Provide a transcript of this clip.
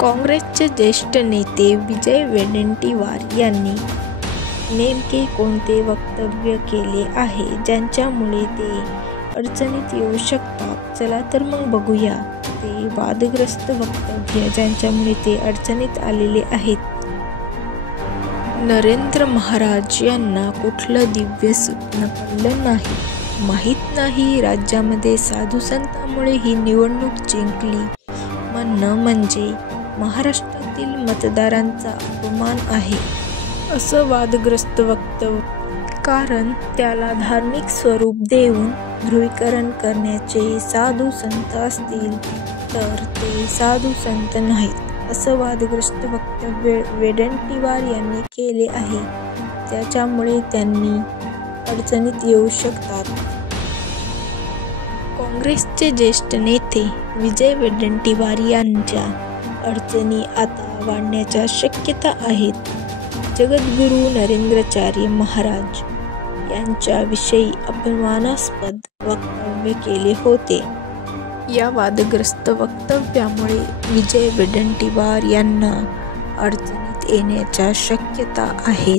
काँग्रेसचे ज्येष्ठ नेते विजय वडेट्टीवार यांनी नेमके कोणते वक्तव्य केले आहे ज्यांच्यामुळे ते अडचणीत येऊ शकतात? चला तर मग बघूया ते वादग्रस्त वक्तव्य ज्यांच्यामुळे ते अडचणीत आलेले आहेत. नरेंद्र महाराज यांना कुठलं दिव्य स्वप्न पडलं नाही. माहीत नाही राज्यामध्ये साधू संतांमुळे ही निवडणूक जिंकली म्हणणं म्हणजे महाराष्ट्रातील मतदारांचा अपमान आहे, असं वादग्रस्त वक्तव्य. कारण त्याला धार्मिक स्वरूप देऊन ध्रुवीकरण करण्याचे साधू संत असतील तर ते साधू संत नाहीत, असं वादग्रस्त वक्तव्य वडेट्टीवार यांनी केले आहे, ज्याच्यामुळे त्यांनी अडचणीत येऊ शकतात. काँग्रेसचे ज्येष्ठ नेते विजय वडेट्टीवार यांच्या अडचणी आता वाढण्याच्या शक्यता आहेत. जगद्गुरू नरेंद्राचार्य महाराज यांच्याविषयी अपमानास्पद वक्तव्य केले होते. या वादग्रस्त वक्तव्यामुळे विजय वडेट्टीवार यांना अडचणीत येण्याच्या शक्यता आहेत.